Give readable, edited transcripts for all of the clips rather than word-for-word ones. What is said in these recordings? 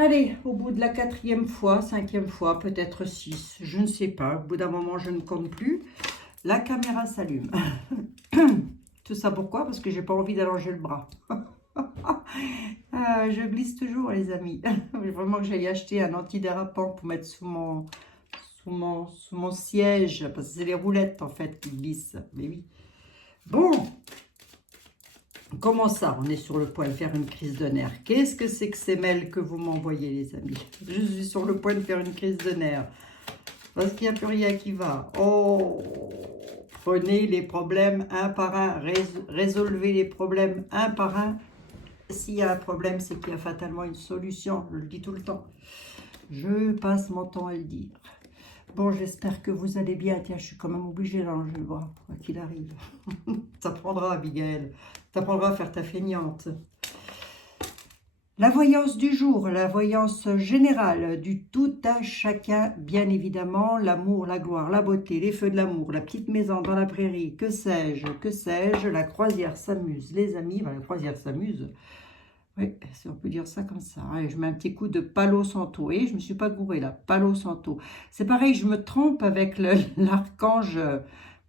Allez, au bout de la 4e fois, 5e fois, peut-être 6, je ne sais pas. Au bout d'un moment, je ne compte plus. La caméra s'allume. Tout ça pourquoi? Parce que j'ai pas envie d'allonger le bras. Je glisse toujours, les amis. Vraiment que j'aille acheter un antidérapant pour mettre sous mon siège. Parce que c'est les roulettes, en fait, qui glissent. Mais oui. Bon. Comment ça? On est sur le point de faire une crise de nerfs. Qu'est-ce que c'est que ces mails que vous m'envoyez, les amis? Je suis sur le point de faire une crise de nerfs. Parce qu'il n'y a plus rien qui va. Oh! Prenez les problèmes un par un. Résolvez les problèmes un par un. S'il y a un problème, c'est qu'il y a fatalement une solution. Je le dis tout le temps. Je passe mon temps à le dire. Bon, j'espère que vous allez bien. Tiens, je suis quand même obligée d'enlever le bras, quoi qu'il arrive. Ça prendra, Abigail. Ça prendra à faire ta feignante. La voyance du jour, la voyance générale du tout à chacun, bien évidemment. L'amour, la gloire, la beauté, les feux de l'amour, la petite maison dans la prairie, que sais-je, la croisière s'amuse. Les amis, ben, la croisière s'amuse. Oui, si on peut dire ça comme ça. Allez, je mets un petit coup de Palo Santo. Et je ne me suis pas gourée là, Palo Santo. C'est pareil, je me trompe avec l'archange.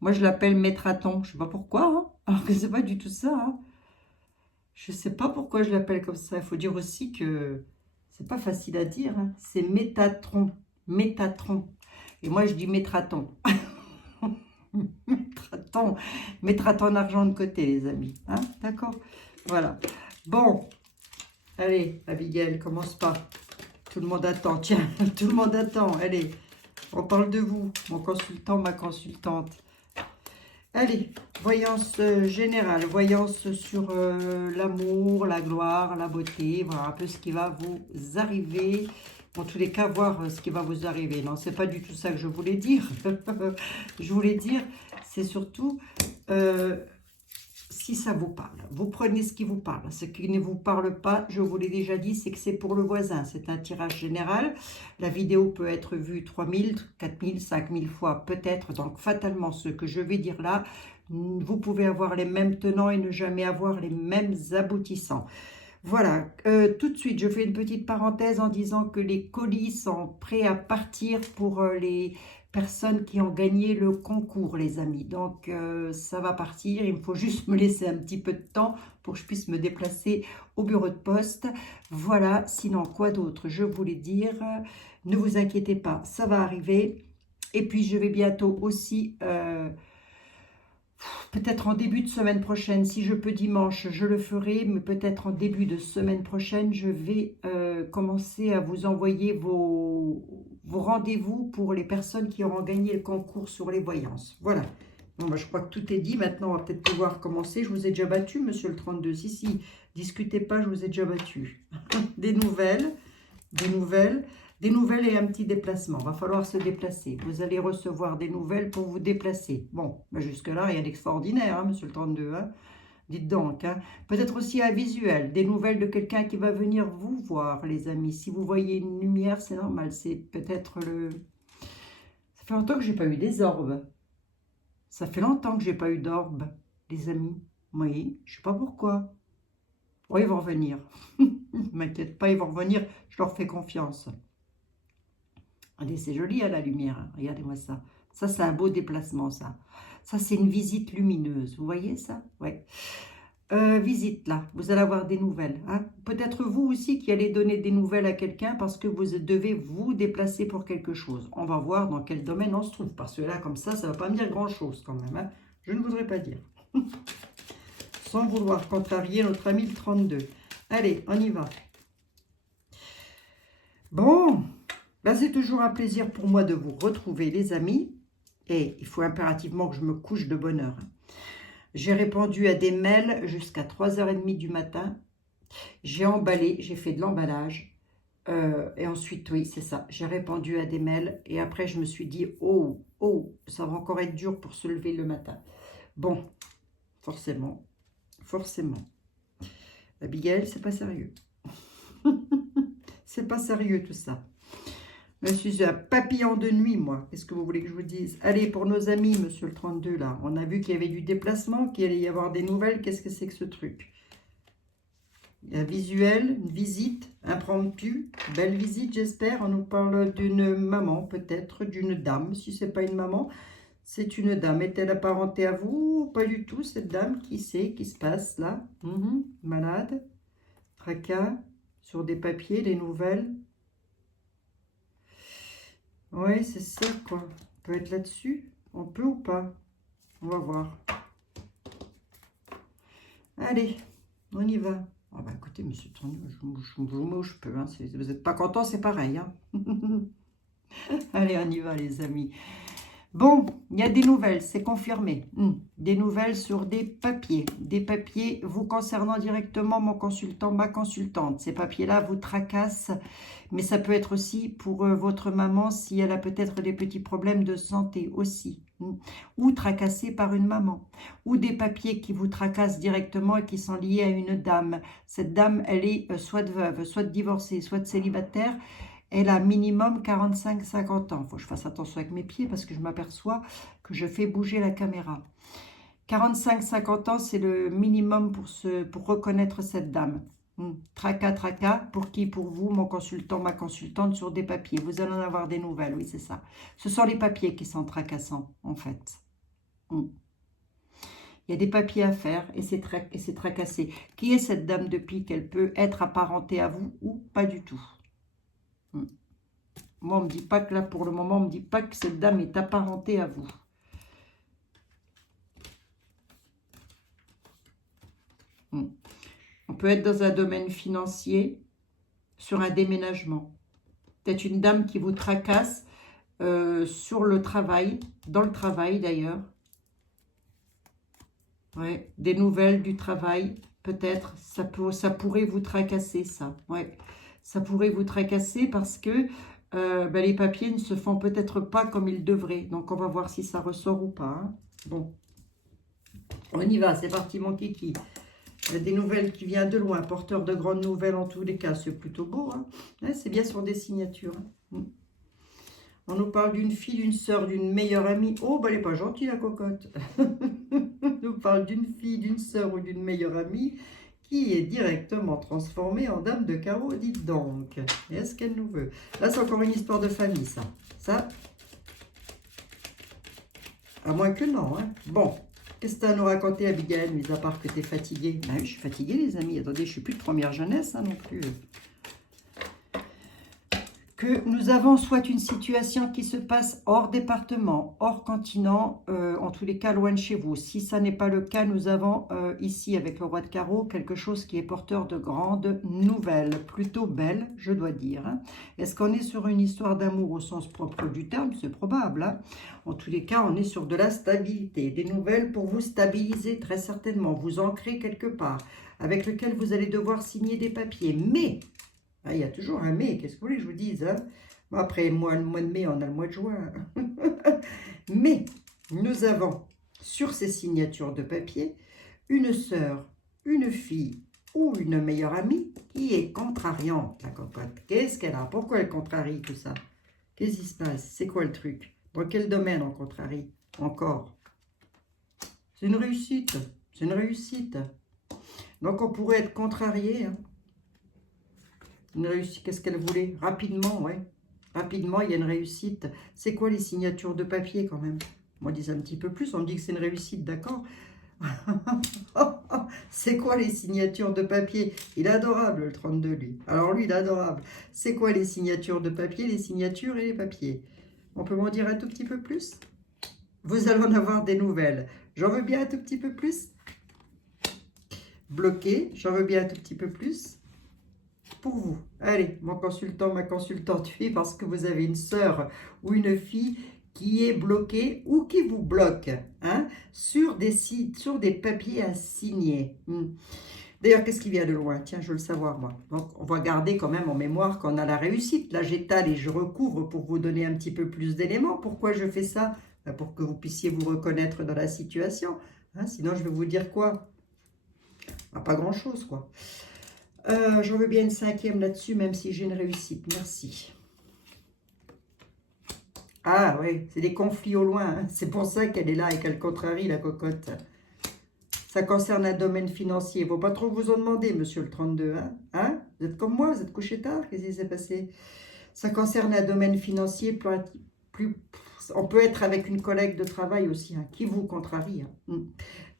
Moi, je l'appelle Métraton. Je ne sais pas pourquoi, hein, alors que ce n'est pas du tout ça. Hein. Je ne sais pas pourquoi je l'appelle comme ça. Il faut dire aussi que c'est pas facile à dire. Hein. C'est Métatron. Métatron. Et moi, je dis Métraton. Métraton. Métraton argent de côté, les amis. Hein, d'accord? Voilà. Bon. Allez, Abigail, commence pas. Tout le monde attend. Tiens, tout le monde attend. Allez, on parle de vous, mon consultant, ma consultante. Allez, voyance générale, voyance sur l'amour, la gloire, la beauté. Voilà un peu ce qui va vous arriver. En tous les cas, voir ce qui va vous arriver. Non, c'est pas du tout ça que je voulais dire. Je voulais dire, c'est surtout... si ça vous parle, vous prenez ce qui vous parle. Ce qui ne vous parle pas, je vous l'ai déjà dit, c'est que c'est pour le voisin. C'est un tirage général. La vidéo peut être vue 3000, 4000, 5000 fois peut-être. Donc fatalement, ce que je vais dire là, vous pouvez avoir les mêmes tenants et ne jamais avoir les mêmes aboutissants. Voilà, tout de suite, je fais une petite parenthèse en disant que les colis sont prêts à partir pour les personnes qui ont gagné le concours, les amis. Donc, ça va partir. Il me faut juste me laisser un petit peu de temps pour que je puisse me déplacer au bureau de poste. Voilà, sinon, quoi d'autre? Je voulais dire, ne vous inquiétez pas, ça va arriver. Et puis, je vais bientôt aussi... peut-être en début de semaine prochaine, si je peux dimanche, je le ferai, mais peut-être en début de semaine prochaine, je vais commencer à vous envoyer vos rendez-vous pour les personnes qui auront gagné le concours sur les voyances. Voilà. Bon, bah, je crois que tout est dit. Maintenant, on va peut-être pouvoir commencer. Je vous ai déjà battu, monsieur le 32. Si, discutez pas, je vous ai déjà battu. Des nouvelles et un petit déplacement. Va falloir se déplacer. Vous allez recevoir des nouvelles pour vous déplacer. Bon, ben jusque-là, rien d'extraordinaire, hein, monsieur le 32. Hein. Dites donc. Hein. Peut-être aussi un visuel, des nouvelles de quelqu'un qui va venir vous voir, les amis. Si vous voyez une lumière, c'est normal. C'est peut-être le... Ça fait longtemps que j'ai pas eu des orbes. Ça fait longtemps que j'ai pas eu d'orbes, les amis. Oui, je sais pas pourquoi. Oh, ils vont revenir. Ne m'inquiète pas, ils vont revenir. Je leur fais confiance. Allez, c'est joli à la lumière. Hein. Regardez-moi ça. Ça, c'est un beau déplacement, ça. Ça, c'est une visite lumineuse. Vous voyez ça? Ouais. Visite, là. Vous allez avoir des nouvelles. Hein. Peut-être vous aussi qui allez donner des nouvelles à quelqu'un parce que vous devez vous déplacer pour quelque chose. On va voir dans quel domaine on se trouve. Parce que là, comme ça ne va pas me dire grand-chose quand même. Hein. Je ne voudrais pas dire. Sans vouloir contrarier notre ami le 32. Allez, on y va. Bon. Ben, c'est toujours un plaisir pour moi de vous retrouver, les amis. Et il faut impérativement que je me couche de bonne heure. J'ai répondu à des mails jusqu'à 3h30 du matin. J'ai emballé, j'ai fait de l'emballage. Et ensuite, oui, c'est ça. J'ai répondu à des mails. Et après, je me suis dit, oh, ça va encore être dur pour se lever le matin. Bon, forcément. Abigail, c'est pas sérieux. C'est pas sérieux tout ça. Je suis un papillon de nuit, moi. Qu'est-ce que vous voulez que je vous dise? Allez, pour nos amis, monsieur le 32, là. On a vu qu'il y avait du déplacement, qu'il allait y avoir des nouvelles. Qu'est-ce que c'est que ce truc? Un visuel, une visite impromptue, belle visite j'espère. On nous parle d'une maman, peut-être d'une dame. Si c'est pas une maman, c'est une dame. Est-elle apparentée à vous? Pas du tout, cette dame. Qui sait qui se passe là? Malade, tracas, sur des papiers, des nouvelles. Oui, c'est ça quoi. On peut être là-dessus. On peut ou pas? On va voir. Allez, on y va. Ah bah écoutez, monsieur Tourneau, je vous mets où je peux. Hein. Si vous n'êtes pas content, c'est pareil. Hein. Allez, on y va les amis. Bon, il y a des nouvelles, c'est confirmé. Des nouvelles sur des papiers vous concernant directement, mon consultant, ma consultante. Ces papiers-là vous tracassent, mais ça peut être aussi pour votre maman si elle a peut-être des petits problèmes de santé aussi. Ou tracassée par une maman. Ou des papiers qui vous tracassent directement et qui sont liés à une dame. Cette dame, elle est soit veuve, soit divorcée, soit célibataire. Elle a minimum 45-50 ans. Il faut que je fasse attention avec mes pieds parce que je m'aperçois que je fais bouger la caméra. 45-50 ans, c'est le minimum pour reconnaître cette dame. Tracas, pour qui? Pour vous, mon consultant, ma consultante, sur des papiers. Vous allez en avoir des nouvelles, oui, c'est ça. Ce sont les papiers qui sont tracassants, en fait. Il y a des papiers à faire et c'est tracassé. Qui est cette dame de pique? Elle peut être apparentée à vous ou pas du tout. Moi, on ne me dit pas que là, pour le moment, on ne me dit pas que cette dame est apparentée à vous. On peut être dans un domaine financier, sur un déménagement. Peut-être une dame qui vous tracasse sur le travail, dans le travail d'ailleurs. Ouais, des nouvelles du travail, peut-être. Ça pourrait vous tracasser, ça. Ouais, ça pourrait vous tracasser parce que les papiers ne se font peut-être pas comme ils devraient. Donc, on va voir si ça ressort ou pas. Hein. Bon, on y va. C'est parti, mon kiki. Des nouvelles qui viennent de loin. Porteur de grandes nouvelles en tous les cas. C'est plutôt beau. Hein. Ouais, c'est bien sur des signatures. Hein. On nous parle d'une fille, d'une sœur, d'une meilleure amie. Oh, elle n'est pas gentille, la cocotte. On nous parle d'une fille, d'une sœur ou d'une meilleure amie qui est directement transformée en dame de carreau, dites donc. Est-ce qu'elle nous veut? Là, c'est encore une histoire de famille, ça. Ça, à moins que non. Hein. Bon, qu'est-ce que tu as à nous raconter, Abigail, mis à part que tu es fatiguée? Ben oui, je suis fatiguée, les amis. Attendez, je ne suis plus de première jeunesse, hein, non plus. Que nous avons soit une situation qui se passe hors département, hors continent, en tous les cas loin de chez vous. Si ça n'est pas le cas, nous avons ici avec le roi de carreau quelque chose qui est porteur de grandes nouvelles, plutôt belles, je dois dire. Hein. Est-ce qu'on est sur une histoire d'amour au sens propre du terme? C'est probable. Hein. En tous les cas, on est sur de la stabilité, des nouvelles pour vous stabiliser très certainement, vous ancrer quelque part, avec lequel vous allez devoir signer des papiers. Mais ah, il y a toujours un mai, qu'est-ce que vous voulez que je vous dise hein? Bon, après le mois de mai, on a le mois de juin. Mais nous avons sur ces signatures de papier une sœur, une fille ou une meilleure amie qui est contrariante, la cocotte. Qu'est-ce qu'elle a? Pourquoi elle contrarie tout ça? Qu'est-ce qui se passe? C'est quoi le truc? Dans quel domaine on contrarie? Encore. C'est une réussite. C'est une réussite. Donc on pourrait être contrarié, hein. Une réussite, qu'est-ce qu'elle voulait? Rapidement, ouais. Rapidement, il y a une réussite. C'est quoi les signatures de papier quand même? Moi, dis un petit peu plus, on me dit que c'est une réussite, d'accord. C'est quoi les signatures de papier? Il est adorable, le 32, lui. Alors lui, il est adorable. C'est quoi les signatures de papier? Les signatures et les papiers. On peut m'en dire un tout petit peu plus? Vous allez en avoir des nouvelles. J'en veux bien un tout petit peu plus? Bloqué, j'en veux bien un tout petit peu plus? Pour vous. Allez, mon consultant, ma consultante fille, parce que vous avez une sœur ou une fille qui est bloquée ou qui vous bloque hein, sur des sites, sur des papiers à signer. D'ailleurs, qu'est-ce qui vient de loin? Tiens, je veux le savoir, moi. Donc, on va garder quand même en mémoire qu'on a la réussite. Là, j'étale et je recouvre pour vous donner un petit peu plus d'éléments. Pourquoi je fais ça? Pour que vous puissiez vous reconnaître dans la situation. Hein, sinon, je vais vous dire quoi? Ah, pas grand-chose, quoi. J'en veux bien une 5e là-dessus, même si j'ai une réussite. Merci. Ah oui, c'est des conflits au loin. Hein. C'est pour ça qu'elle est là et qu'elle contrarie la cocotte. Ça concerne un domaine financier. Il ne faut pas trop vous en demander, monsieur le 32. Hein? Vous êtes comme moi, vous êtes couché tard. Qu'est-ce qui s'est passé? Ça concerne un domaine financier. On peut être avec une collègue de travail aussi, hein, qui vous contrarie.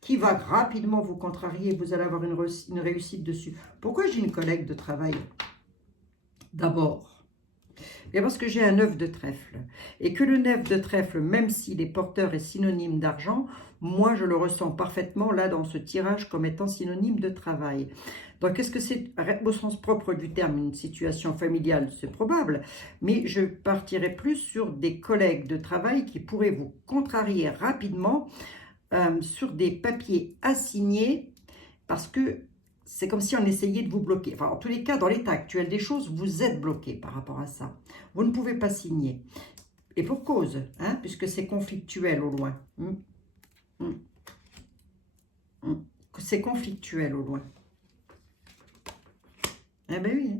Qui va rapidement vous contrarier et vous allez avoir une réussite dessus. Pourquoi j'ai une collègue de travail? D'abord, bien parce que j'ai un 9 de trèfle. Et que le 9 de trèfle, même s'il est porteur et synonyme d'argent, moi je le ressens parfaitement là dans ce tirage comme étant synonyme de travail. Donc est-ce que c'est au sens propre du terme une situation familiale? C'est probable. Mais je partirai plus sur des collègues de travail qui pourraient vous contrarier rapidement sur des papiers assignés parce que c'est comme si on essayait de vous bloquer. Enfin, en tous les cas, dans l'état actuel des choses, vous êtes bloqué par rapport à ça. Vous ne pouvez pas signer. Et pour cause, hein, puisque c'est conflictuel au loin. C'est conflictuel au loin. Eh ben oui.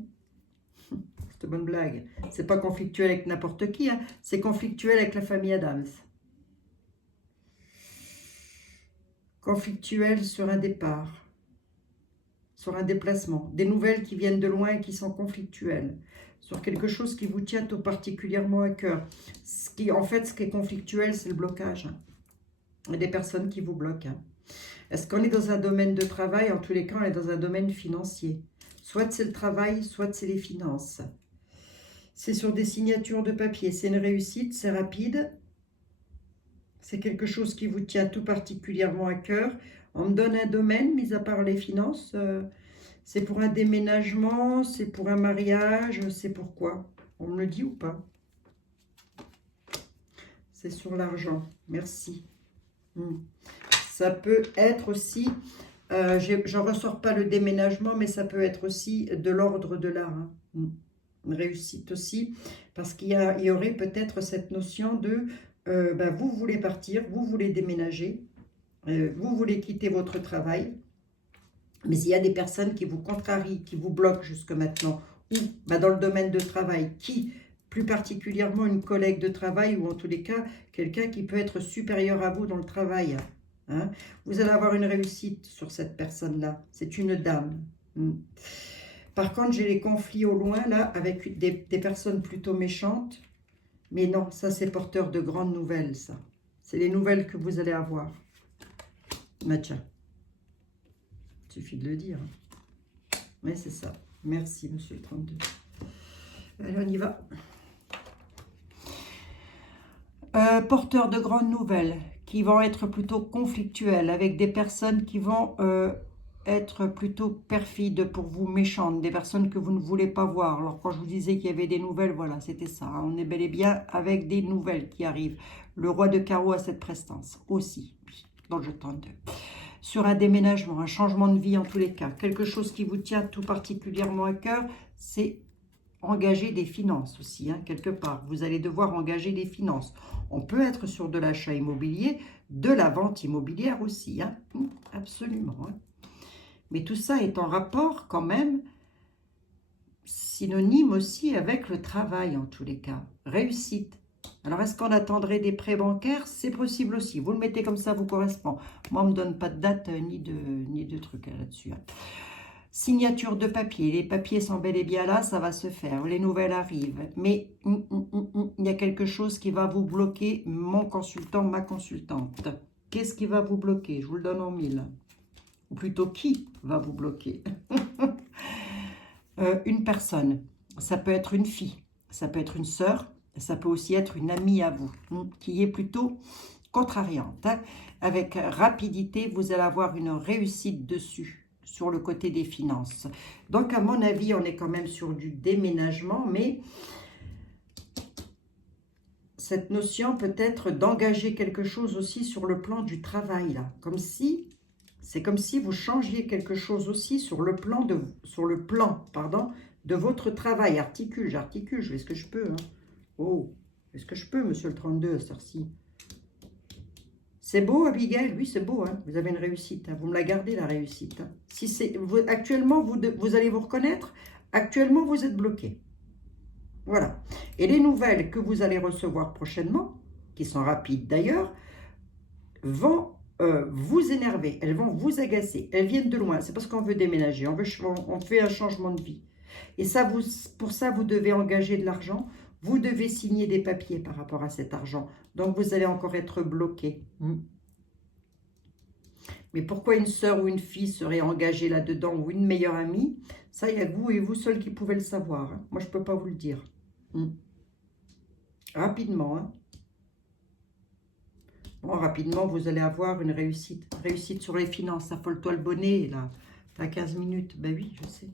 C'est une bonne blague. C'est pas conflictuel avec n'importe qui. Hein. C'est conflictuel avec la famille Adams. Conflictuel sur un départ. Sur un déplacement, des nouvelles qui viennent de loin et qui sont conflictuelles, sur quelque chose qui vous tient tout particulièrement à cœur. En fait, ce qui est conflictuel, c'est le blocage. Il y a des personnes qui vous bloquent. Est-ce qu'on est dans un domaine de travail? En tous les cas, on est dans un domaine financier. Soit c'est le travail, soit c'est les finances. C'est sur des signatures de papier. C'est une réussite, c'est rapide. C'est quelque chose qui vous tient tout particulièrement à cœur. On me donne un domaine, mis à part les finances, c'est pour un déménagement, c'est pour un mariage, c'est pourquoi? On me le dit ou pas? C'est sur l'argent, merci. Ça peut être aussi, je ne ressors pas le déménagement, mais ça peut être aussi de l'ordre de l'art. Une réussite aussi, parce qu'il y aurait peut-être cette notion de, vous voulez partir, vous voulez déménager, vous voulez quitter votre travail, mais il y a des personnes qui vous contrarient, qui vous bloquent jusque maintenant, ou dans le domaine de travail, qui, plus particulièrement une collègue de travail, ou en tous les cas, quelqu'un qui peut être supérieur à vous dans le travail. Hein. Vous allez avoir une réussite sur cette personne-là. C'est une dame. Par contre, j'ai les conflits au loin, là, avec des personnes plutôt méchantes. Mais non, ça, c'est porteur de grandes nouvelles, ça. C'est les nouvelles que vous allez avoir. Tiens, il suffit de le dire. Mais c'est ça. Merci, monsieur le 32. Allez, on y va. Porteurs de grandes nouvelles qui vont être plutôt conflictuelles avec des personnes qui vont être plutôt perfides pour vous, méchantes, des personnes que vous ne voulez pas voir. Alors, quand je vous disais qu'il y avait des nouvelles, voilà, c'était ça. Hein. On est bel et bien avec des nouvelles qui arrivent. Le roi de carreau a cette prestance aussi, dans le jeu 32. Sur un déménagement, un changement de vie en tous les cas, quelque chose qui vous tient tout particulièrement à cœur, c'est engager des finances aussi, hein, quelque part. Vous allez devoir engager des finances. On peut être sur de l'achat immobilier, de la vente immobilière aussi, hein, absolument. Hein. Mais tout ça est en rapport quand même, synonyme aussi avec le travail en tous les cas, réussite. Alors, est-ce qu'on attendrait des prêts bancaires? C'est possible aussi. Vous le mettez comme ça, vous correspond. Moi, on ne me donne pas de date ni de trucs là-dessus. Hein. Signature de papier. Les papiers sont bel et bien là, ça va se faire. Les nouvelles arrivent. Mais il y a quelque chose qui va vous bloquer, mon consultant, ma consultante. Qu'est-ce qui va vous bloquer? Je vous le donne en 1000. Ou plutôt, qui va vous bloquer? Une personne. Ça peut être une fille. Ça peut être une sœur. Ça peut aussi être une amie à vous, qui est plutôt contrariante. Hein. Avec rapidité, vous allez avoir une réussite dessus, sur le côté des finances. Donc, à mon avis, on est quand même sur du déménagement, mais cette notion peut être d'engager quelque chose aussi sur le plan du travail, là. C'est comme si vous changiez quelque chose aussi sur le plan de votre travail. J'articule, je fais ce que je peux, hein. Oh, est-ce que je peux, monsieur le 32, à cette heure-ci? C'est beau, Abigail? Oui, c'est beau. Hein. Vous avez une réussite. Hein. Vous me la gardez, la réussite. Hein. Actuellement, vous allez vous reconnaître. Actuellement, vous êtes bloqué. Voilà. Et les nouvelles que vous allez recevoir prochainement, qui sont rapides d'ailleurs, vont vous énerver, elles vont vous agacer, elles viennent de loin, c'est parce qu'on veut déménager, on fait un changement de vie. Et ça, pour ça, vous devez engager de l'argent, vous devez signer des papiers par rapport à cet argent. Donc, vous allez encore être bloqué. Mais pourquoi une sœur ou une fille serait engagée là-dedans, ou une meilleure amie? Ça, il y a que vous et vous seul qui pouvez le savoir. Hein. Moi, je ne peux pas vous le dire. Rapidement. Hein. Bon, rapidement, vous allez avoir une réussite. Réussite sur les finances. Affole-toi le bonnet, là. T'as 15 minutes. Ben oui, je sais.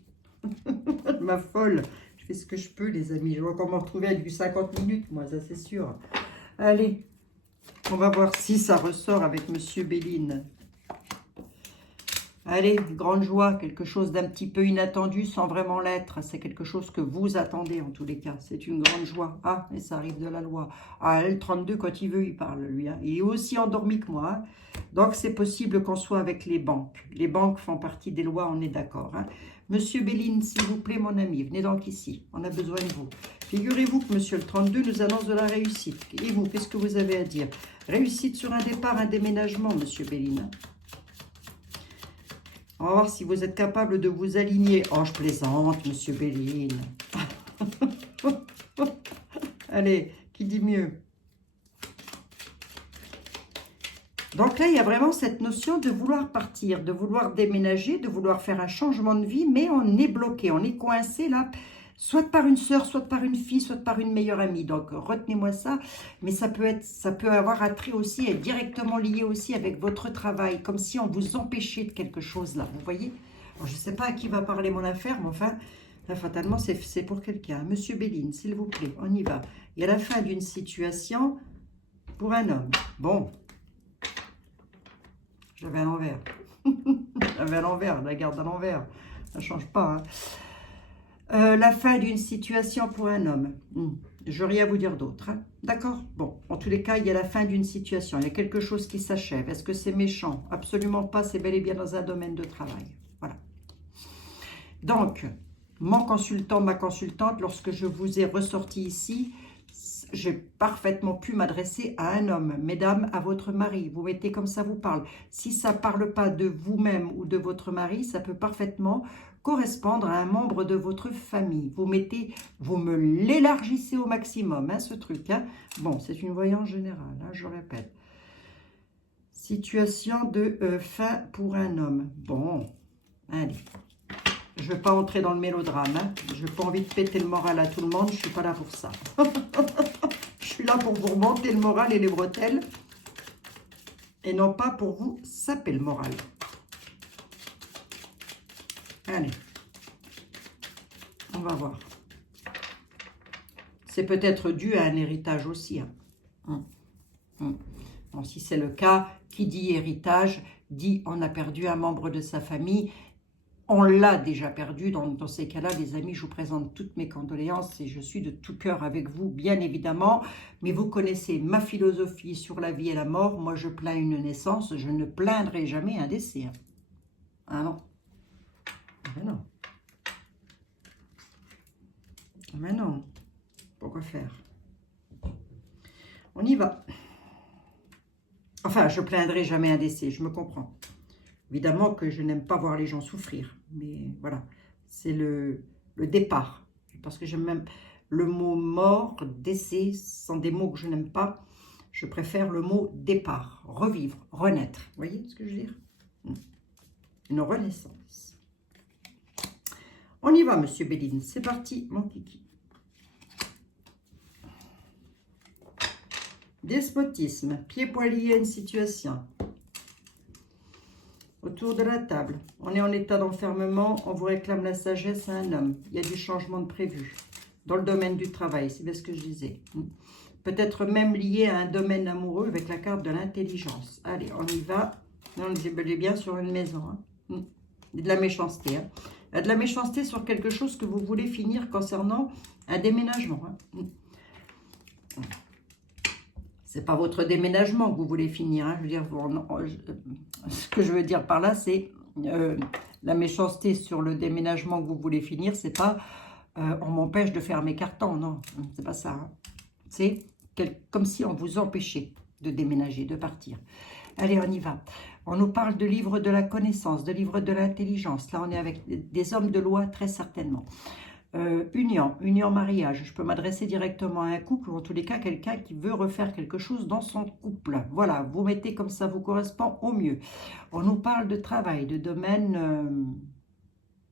Je m'affole. Je fais ce que je peux, les amis. Je vais encore m'en retrouver avec du 50 minutes, moi, ça c'est sûr. Allez, on va voir si ça ressort avec Monsieur Béline. Allez, grande joie, quelque chose d'un petit peu inattendu sans vraiment l'être. C'est quelque chose que vous attendez en tous les cas. C'est une grande joie. Ah, et ça arrive de la loi. Ah, L32, quand il veut, il parle, lui. Hein. Il est aussi endormi que moi. Hein. Donc, c'est possible qu'on soit avec les banques. Les banques font partie des lois, on est d'accord. Hein. Monsieur Béline, s'il vous plaît, mon ami, venez donc ici. On a besoin de vous. Figurez-vous que Monsieur le 32 nous annonce de la réussite. Et vous, qu'est-ce que vous avez à dire? Réussite sur un départ, un déménagement, Monsieur Béline. On va voir si vous êtes capable de vous aligner. Oh, je plaisante, Monsieur Béline. Allez, qui dit mieux? Donc là, il y a vraiment cette notion de vouloir partir, de vouloir déménager, de vouloir faire un changement de vie, mais on est bloqué, on est coincé là, soit par une sœur, soit par une fille, soit par une meilleure amie. Donc retenez-moi ça, mais ça peut avoir attrait aussi, être directement lié aussi avec votre travail, comme si on vous empêchait de quelque chose là, vous voyez? Alors, je ne sais pas à qui va parler mon affaire, mais enfin, là, fatalement, c'est pour quelqu'un. Monsieur Béline, s'il vous plaît, on y va. Il y a la fin d'une situation pour un homme. Bon. J'avais à l'envers. J'avais à l'envers, la garde à l'envers. Ça ne change pas. Hein. La fin d'une situation pour un homme. Je n'ai rien à vous dire d'autre. Hein. D'accord? Bon, en tous les cas, il y a la fin d'une situation. Il y a quelque chose qui s'achève. Est-ce que c'est méchant? Absolument pas. C'est bel et bien dans un domaine de travail. Voilà. Donc, mon consultant, ma consultante, lorsque je vous ai ressorti ici, j'ai parfaitement pu m'adresser à un homme. Mesdames, à votre mari, vous mettez comme ça vous parle. Si ça ne parle pas de vous-même ou de votre mari, ça peut parfaitement correspondre à un membre de votre famille. Vous me l'élargissez au maximum, hein, ce truc. Hein. Bon, c'est une voyance générale, hein, je répète. Situation de fin pour un homme. Bon, allez. Je ne veux pas entrer dans le mélodrame. Hein. Je n'ai pas envie de péter le moral à tout le monde. Je ne suis pas là pour ça. Je suis là pour vous remonter le moral et les bretelles. Et non pas pour vous saper le moral. Allez. On va voir. C'est peut-être dû à un héritage aussi. Hein. Bon, si c'est le cas, qui dit héritage, dit on a perdu un membre de sa famille. On l'a déjà perdu. Dans ces cas-là, les amis, je vous présente toutes mes condoléances et je suis de tout cœur avec vous, bien évidemment. Mais vous connaissez ma philosophie sur la vie et la mort. Moi, je plains une naissance. Je ne plaindrai jamais un décès. Hein. Ah non. Ah non. Mais non. Pourquoi faire? On y va. Enfin, je plaindrai jamais un décès, je me comprends. Évidemment que je n'aime pas voir les gens souffrir, mais voilà, c'est le départ. Parce que j'aime même le mot mort, décès, sont des mots que je n'aime pas. Je préfère le mot départ, revivre, renaître. Vous voyez ce que je veux dire? Une renaissance. On y va, Monsieur Béline. C'est parti, mon kiki. Despotisme, pied poilier à une situation. Autour de la table, on est en état d'enfermement, on vous réclame la sagesse à un homme. Il y a du changement de prévu dans le domaine du travail, c'est bien ce que je disais. Peut-être même lié à un domaine amoureux avec la carte de l'intelligence. Allez, on y va. On est bel et bien sur une maison. Hein. Il y a de la méchanceté. Hein. Il y a de la méchanceté sur quelque chose que vous voulez finir concernant un déménagement. Hein. C'est pas votre déménagement que vous voulez finir. Hein. Je veux dire, ce que je veux dire par là, c'est la méchanceté sur le déménagement que vous voulez finir. C'est pas on m'empêche de faire mes cartons. Non, c'est pas ça. Hein. C'est comme si on vous empêchait de déménager, de partir. Allez, on y va. On nous parle de livres de la connaissance, de livres de l'intelligence. Là, on est avec des hommes de loi, très certainement. Union, mariage. Je peux m'adresser directement à un couple ou en tous les cas, quelqu'un qui veut refaire quelque chose dans son couple. Voilà, vous mettez comme ça vous correspond au mieux. On nous parle de travail, de domaine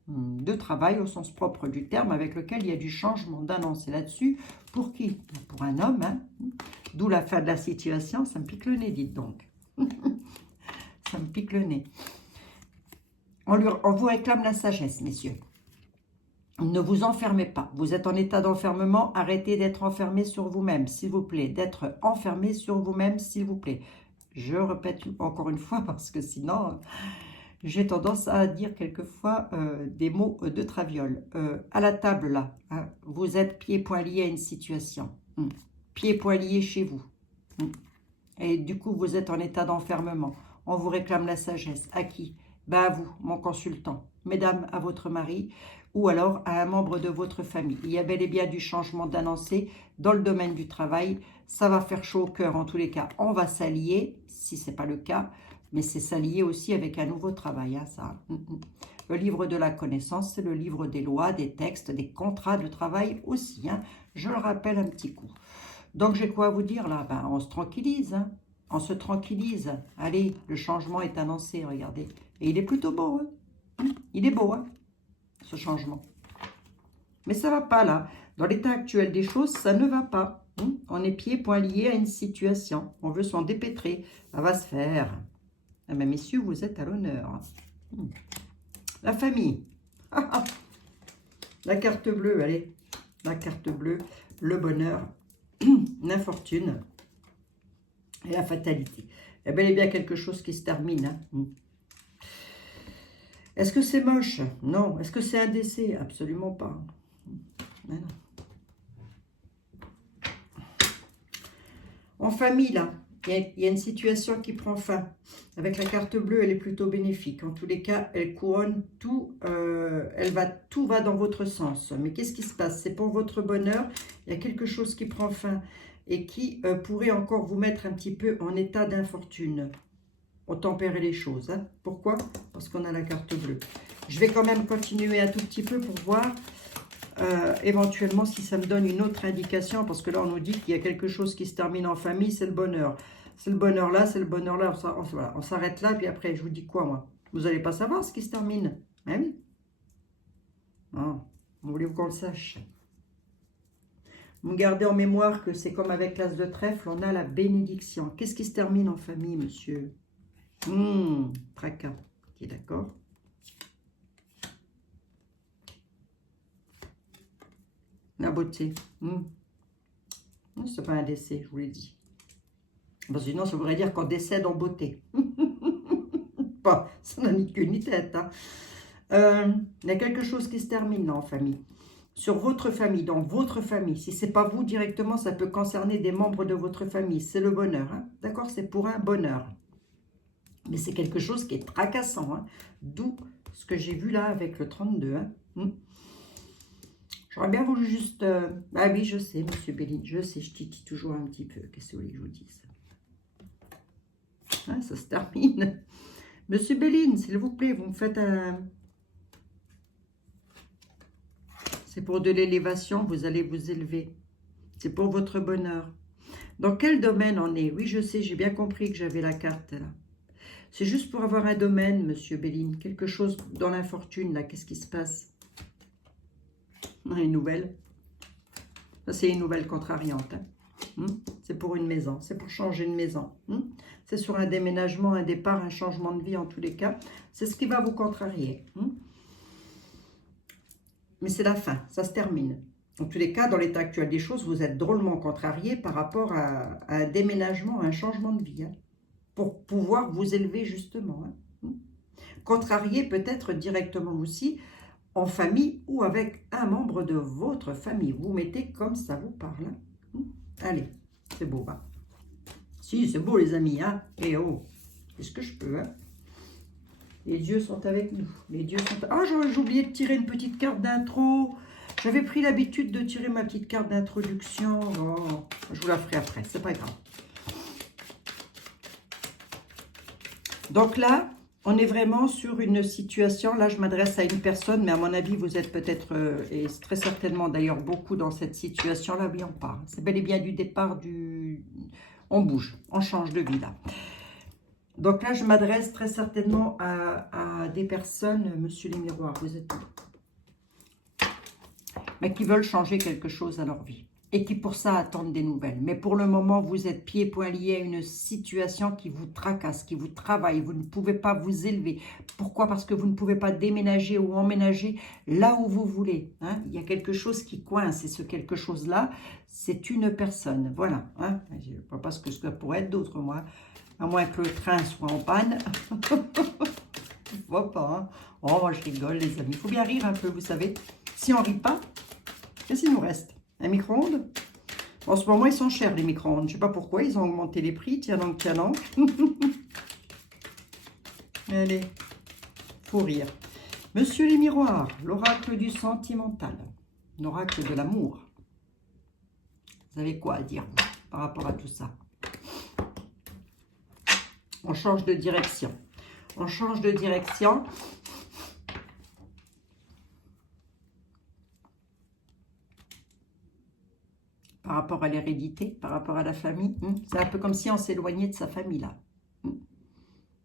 de travail au sens propre du terme, avec lequel il y a du changement d'annonce. Et là-dessus, pour qui? Pour un homme, hein. D'où la fin de la situation. Ça me pique le nez, dites donc. Ça me pique le nez. On vous réclame la sagesse, messieurs. Ne vous enfermez pas. Vous êtes en état d'enfermement. Arrêtez d'être enfermé sur vous-même, s'il vous plaît. D'être enfermé sur vous-même, s'il vous plaît. Je répète encore une fois parce que sinon, j'ai tendance à dire quelquefois des mots de traviole. À la table, là, hein, vous êtes pieds-poings liés à une situation. Pieds-poings liés chez vous. Et du coup, vous êtes en état d'enfermement. On vous réclame la sagesse. À qui? Ben à vous, mon consultant. Mesdames, à votre mari ou alors à un membre de votre famille. Il y a bel et bien du changement d'annoncé dans le domaine du travail. Ça va faire chaud au cœur en tous les cas. On va s'allier, si ce n'est pas le cas, mais c'est s'allier aussi avec un nouveau travail. Hein, ça. Le livre de la connaissance, c'est le livre des lois, des textes, des contrats de travail aussi. Hein. Je le rappelle un petit coup. Donc j'ai quoi à vous dire là? Ben, on se tranquillise. Hein. On se tranquillise. Allez, le changement est annoncé, regardez. Et il est plutôt beau. Hein. Il est beau, hein, ce changement. Mais ça ne va pas là. Dans l'état actuel des choses, ça ne va pas. On est pieds-poings liés à une situation. On veut s'en dépêtrer. Ça va se faire. Ah ben, messieurs, vous êtes à l'honneur. La famille. La carte bleue, allez. La carte bleue, le bonheur, l'infortune et la fatalité. Il y a bel et bien quelque chose qui se termine. Hein. Est-ce que c'est moche? Non. Est-ce que c'est un décès? Absolument pas. Mais non. En famille, là, il y a une situation qui prend fin. Avec la carte bleue, elle est plutôt bénéfique. En tous les cas, elle couronne tout. Tout va dans votre sens. Mais qu'est-ce qui se passe? C'est pour votre bonheur. Il y a quelque chose qui prend fin et qui pourrait encore vous mettre un petit peu en état d'infortune. On tempérer les choses. Hein. Pourquoi? Parce qu'on a la carte bleue. Je vais quand même continuer un tout petit peu pour voir éventuellement si ça me donne une autre indication. Parce que là, on nous dit qu'il y a quelque chose qui se termine en famille, c'est le bonheur. C'est le bonheur là, c'est le bonheur là. Voilà, on s'arrête là, puis après, je vous dis quoi, moi? Vous n'allez pas savoir ce qui se termine. Ben oui. Ah, voulez-vous qu'on le sache? Vous gardez en mémoire que c'est comme avec l'as de trèfle, on a la bénédiction. Qu'est-ce qui se termine en famille, monsieur? Tracas. Ok, d'accord. La beauté. C'est pas un décès, je vous l'ai dit. Parce que sinon, ça voudrait dire qu'on décède en beauté. Pas, ça n'a ni queue ni tête. Hein. Il y a quelque chose qui se termine là, en famille. Sur votre famille, dans votre famille. Si ce n'est pas vous directement, ça peut concerner des membres de votre famille. C'est le bonheur. Hein. D'accord? C'est pour un bonheur. Mais c'est quelque chose qui est tracassant. Hein. D'où ce que j'ai vu là avec le 32. Hein. J'aurais bien voulu juste... Ah oui, je sais, monsieur Béline. Je sais, je titille toujours un petit peu. Qu'est-ce que vous voulez que je vous dise? Hein, ça se termine. Monsieur Béline, s'il vous plaît, vous me faites un... C'est pour de l'élévation, vous allez vous élever. C'est pour votre bonheur. Dans quel domaine on est? Oui, je sais, j'ai bien compris que j'avais la carte là. C'est juste pour avoir un domaine, monsieur Béline. Quelque chose dans l'infortune, là. Qu'est-ce qui se passe? Une nouvelle. Ça, c'est une nouvelle contrariante. Hein. C'est pour une maison. C'est pour changer de maison. C'est sur un déménagement, un départ, un changement de vie en tous les cas. C'est ce qui va vous contrarier. Mais c'est la fin. Ça se termine. En tous les cas, dans l'état actuel des choses, vous êtes drôlement contrarié par rapport à un déménagement, à un changement de vie. Hein. Pour pouvoir vous élever justement. Hein. Contrarié peut-être directement aussi en famille ou avec un membre de votre famille. Vous mettez comme ça vous parle. Hein. Allez, c'est beau. Hein. Si, c'est beau les amis. Hein. Eh oh, est-ce que je peux? Hein. Les dieux sont avec nous. Les dieux sont... Ah, j'ai oublié de tirer une petite carte d'intro. J'avais pris l'habitude de tirer ma petite carte d'introduction. Oh, je vous la ferai après, c'est pas grave. Donc là, on est vraiment sur une situation, là je m'adresse à une personne, mais à mon avis vous êtes peut-être, et très certainement d'ailleurs beaucoup dans cette situation-là, oui on part. C'est bel et bien du départ, on bouge, on change de vie là. Donc là je m'adresse très certainement à des personnes, monsieur les miroirs, vous êtes où? Mais qui veulent changer quelque chose à leur vie. Et qui pour ça attendent des nouvelles. Mais pour le moment, vous êtes pieds et poings liés à une situation qui vous tracasse, qui vous travaille. Vous ne pouvez pas vous élever. Pourquoi? Parce que vous ne pouvez pas déménager ou emménager là où vous voulez. Hein? Il y a quelque chose qui coince et ce quelque chose-là, c'est une personne. Voilà. Hein? Je ne vois pas ce que ça pourrait être d'autre, moi. À moins que le train soit en panne. Je ne vois pas. Hein? Oh, moi je rigole, les amis. Il faut bien rire un peu, vous savez. Si on ne rit pas, qu'est-ce qu'il nous reste? Un micro-ondes? En ce moment, ils sont chers, les micro-ondes. Je ne sais pas pourquoi, ils ont augmenté les prix. Tiens donc, tiens donc. Allez, faut rire. Monsieur les miroirs, l'oracle du sentimental. L'oracle de l'amour. Vous avez quoi à dire par rapport à tout ça? On change de direction. On change de direction. Par rapport à l'hérédité, par rapport à la famille. C'est un peu comme si on s'éloignait de sa famille, là.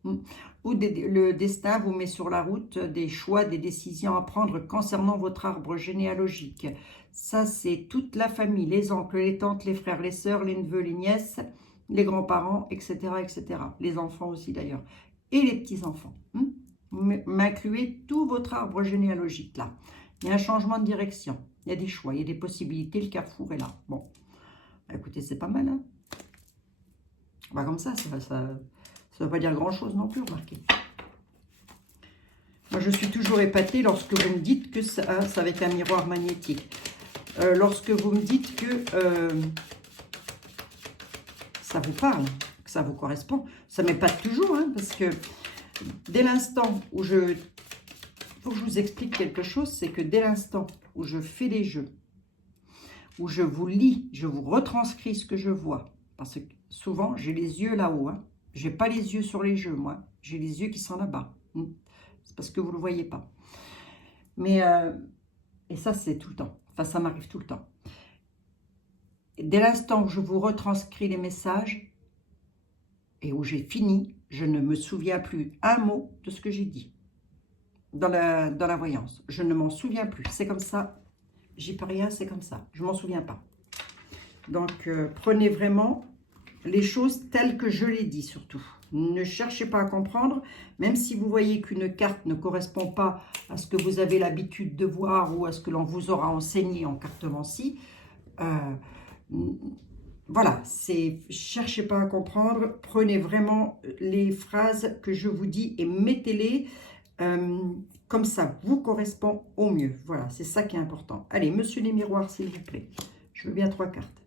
Ou le destin vous met sur la route des choix, des décisions à prendre concernant votre arbre généalogique. Ça, c'est toute la famille, les oncles, les tantes, les frères, les sœurs, les neveux, les nièces, les grands-parents, etc., etc. Les enfants aussi, d'ailleurs. Et les petits-enfants. M'incluez tout votre arbre généalogique, là. Il y a un changement de direction. Il y a des choix, il y a des possibilités, le carrefour est là. Bon, écoutez, c'est pas mal, hein. Bah, comme ça ne veut pas dire grand-chose non plus, remarquez. Moi, je suis toujours épatée lorsque vous me dites que c'est avec un miroir magnétique. Lorsque vous me dites que ça vous parle, que ça vous correspond. Ça m'épate toujours, hein, parce que dès l'instant où il faut que je vous explique quelque chose, c'est que dès l'instant où je fais des jeux, où je vous lis, je vous retranscris ce que je vois, parce que souvent, j'ai les yeux là-haut, hein. Je n'ai pas les yeux sur les jeux, moi. J'ai les yeux qui sont là-bas. C'est parce que vous ne le voyez pas. Mais, et ça, c'est tout le temps. Enfin, ça m'arrive tout le temps. Et dès l'instant où je vous retranscris les messages, et où j'ai fini, je ne me souviens plus un mot de ce que j'ai dit dans la voyance. Je ne m'en souviens plus. C'est comme ça. J'y peux rien, c'est comme ça. Je ne m'en souviens pas. Donc, prenez vraiment les choses telles que je les dis surtout. Ne cherchez pas à comprendre, même si vous voyez qu'une carte ne correspond pas à ce que vous avez l'habitude de voir ou à ce que l'on vous aura enseigné en cartomancie. Voilà, cherchez pas à comprendre, prenez vraiment les phrases que je vous dis et mettez-les comme ça vous correspond au mieux. Voilà, c'est ça qui est important. Allez, monsieur les miroirs, s'il vous plaît. Je veux bien 3 cartes.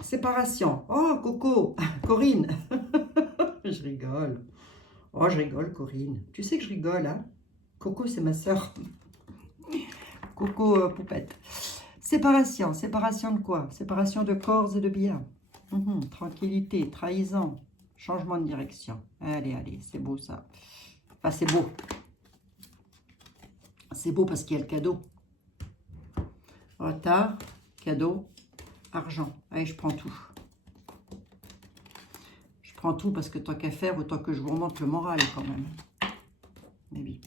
Séparation. Oh, Coco, Corinne. Je rigole. Oh, je rigole, Corinne. Tu sais que je rigole, hein? Coco, c'est ma soeur. Coco Poupette. Séparation. Séparation de quoi? Séparation de corps et de biens. Tranquillité, trahison, changement de direction. Allez, allez, c'est beau ça. Enfin, c'est beau. C'est beau parce qu'il y a le cadeau. Retard, cadeau, argent. Allez, je prends tout. Je prends tout parce que tant qu'à faire, autant que je vous remonte le moral quand même. Mais oui.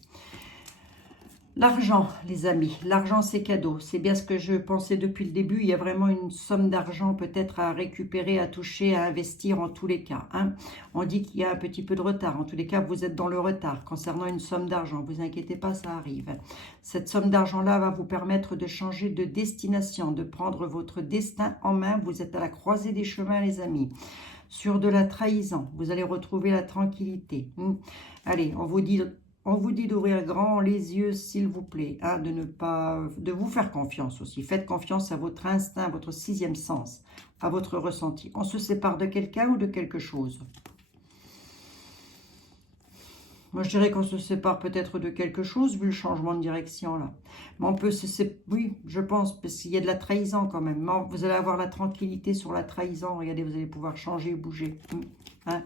L'argent, les amis, l'argent c'est cadeau, c'est bien ce que je pensais depuis le début, il y a vraiment une somme d'argent peut-être à récupérer, à toucher, à investir en tous les cas. Hein. On dit qu'il y a un petit peu de retard, en tous les cas vous êtes dans le retard concernant une somme d'argent, vous inquiétez pas, ça arrive. Cette somme d'argent-là va vous permettre de changer de destination, de prendre votre destin en main, vous êtes à la croisée des chemins les amis. Sur de la trahison, vous allez retrouver la tranquillité. Allez, on vous dit d'ouvrir grand les yeux, s'il vous plaît, hein, de vous faire confiance aussi. Faites confiance à votre instinct, à votre 6e sens, à votre ressenti. On se sépare de quelqu'un ou de quelque chose. Moi, je dirais qu'on se sépare peut-être de quelque chose, vu le changement de direction, là. Mais on peut se séparer, oui, je pense, parce qu'il y a de la trahison, quand même. Mais vous allez avoir la tranquillité sur la trahison. Regardez, vous allez pouvoir changer, bouger. Hein?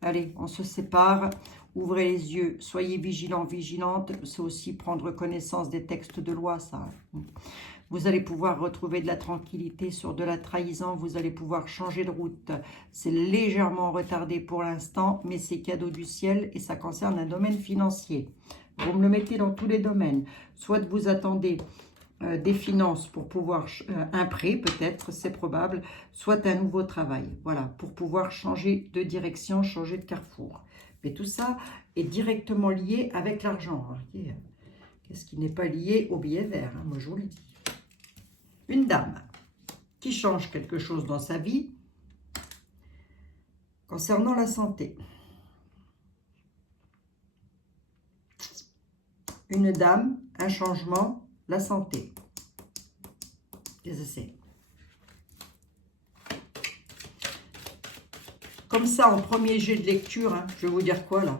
Allez, on se sépare. Ouvrez les yeux. Soyez vigilants, vigilantes. C'est aussi prendre connaissance des textes de loi, ça. Vous allez pouvoir retrouver de la tranquillité sur de la trahison. Vous allez pouvoir changer de route. C'est légèrement retardé pour l'instant, mais c'est cadeau du ciel et ça concerne un domaine financier. Vous me le mettez dans tous les domaines. Soit vous attendez des finances pour pouvoir, un prêt peut-être, c'est probable, soit un nouveau travail. Voilà, pour pouvoir changer de direction, changer de carrefour. Mais tout ça est directement lié avec l'argent. Qu'est-ce qui n'est pas lié au billet vert, hein, moi je vous le dis. Une dame qui change quelque chose dans sa vie concernant la santé. Une dame, un changement, la santé. Qu'est-ce que c'est? Comme ça, en premier jet de lecture, hein, je vais vous dire quoi là?